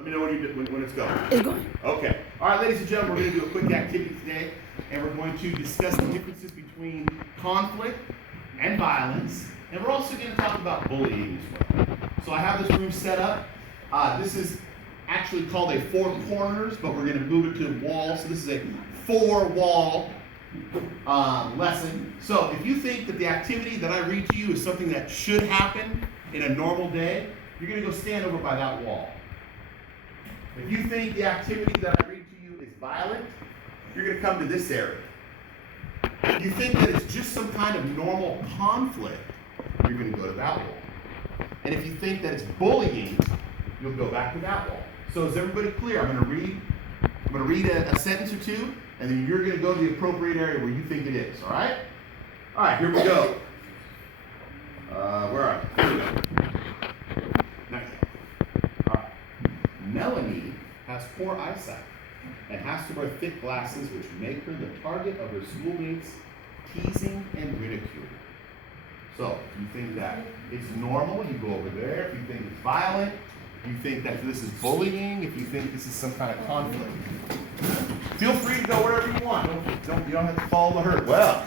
Let me know when it's going. It's going. Okay. All right, ladies and gentlemen, we're going to do a quick activity today, and we're going to discuss the differences between conflict and violence, and we're also going to talk about bullying as well. So I have this room set up. This is actually called a four corners, but we're going to move it to a wall. So this is a four-wall lesson. So if you think that the activity that I read to you is something that should happen in a normal day, you're going to go stand over by that wall. If you think the activity that I read to you is violent, you're going to come to this area. If you think that it's just some kind of normal conflict, you're going to go to that wall. And if you think that it's bullying, you'll go back to that wall. So is everybody clear? I'm going to read a sentence or two, and then you're going to go to the appropriate area where you think it is. All right? All right, here we go. Where are you? Here we go. Nice. All right. Melanie has poor eyesight and has to wear thick glasses which make her the target of her schoolmates' teasing and ridicule. So, if you think that it's normal, you go over there. If you think it's violent, if you think that this is bullying, if you think this is some kind of conflict, feel free to go wherever you want. You don't have to follow the herd. Well,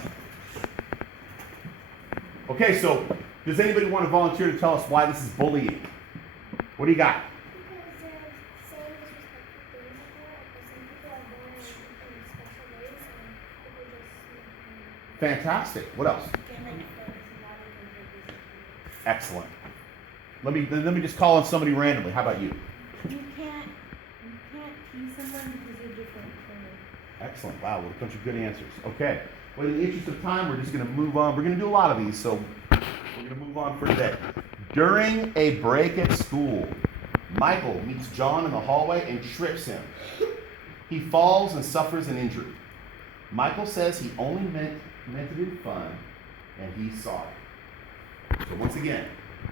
okay, so does anybody want to volunteer to tell us why this is bullying? What do you got? Fantastic. What else? Excellent. Let me just call on somebody randomly. How about you? You can't tease someone because you're different from them. Excellent. Wow, what a bunch of good answers. Okay. Well, in the interest of time, we're just going to move on. We're going to do a lot of these, so we're going to move on for today. During a break at school, Michael meets John in the hallway and trips him. He falls and suffers an injury. Michael says he only meant to do fun, and he's sorry. So once again,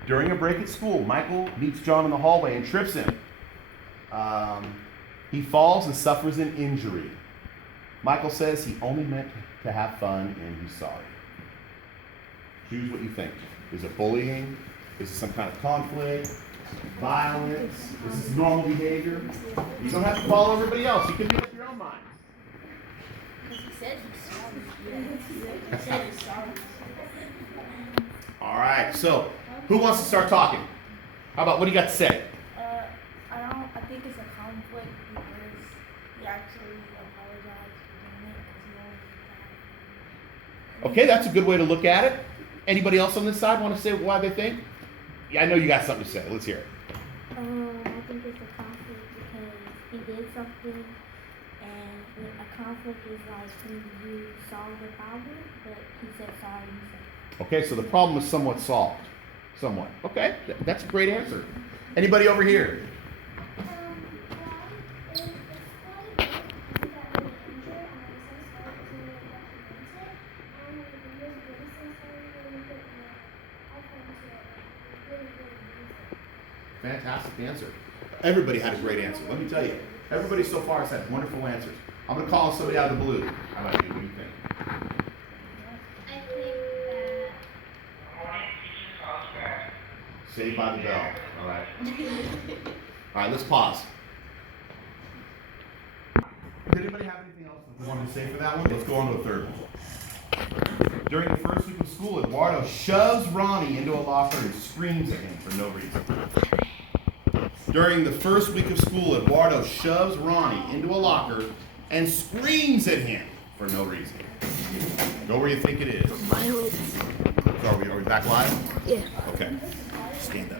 during a break at school, Michael meets John in the hallway and trips him. He falls and suffers an injury. Michael says he only meant to have fun, and he's sorry. Choose what you think. Is it bullying? Is it some kind of conflict? Violence? Is this normal behavior? You don't have to follow everybody else. You can make up your own mind. Because he said he's sorry. He said he's sorry. All right, so who wants to start talking? How about, what do you got to say? I think it's a conflict because he actually apologized for doing it because he Okay, that's a good way to look at it. Anybody else on this side want to say why they think? Yeah, I know you got something to say. Let's hear it. I think it's a conflict because he did something, and a conflict is like when you solve the problem, but he said sorry instead. Okay, so the problem is somewhat solved. Somewhat. Okay, that's a great answer. Anybody over here? Fantastic answer. Everybody had a great answer. Let me tell you. Everybody so far has had wonderful answers. I'm going to call somebody out of the blue. How about you? What do you think? I think that Saved by the bell. All right. All right, let's pause. Did anybody have anything else that they wanted to say for that one? Let's go on to a third one. During the first week of school, Eduardo shoves Ronnie into a locker and screams at him for no reason. During the first week of school, Eduardo shoves Ronnie into a locker and screams at him for no reason. Go where you think it is. Violent. Are we back live? Yeah. Okay. Stand up.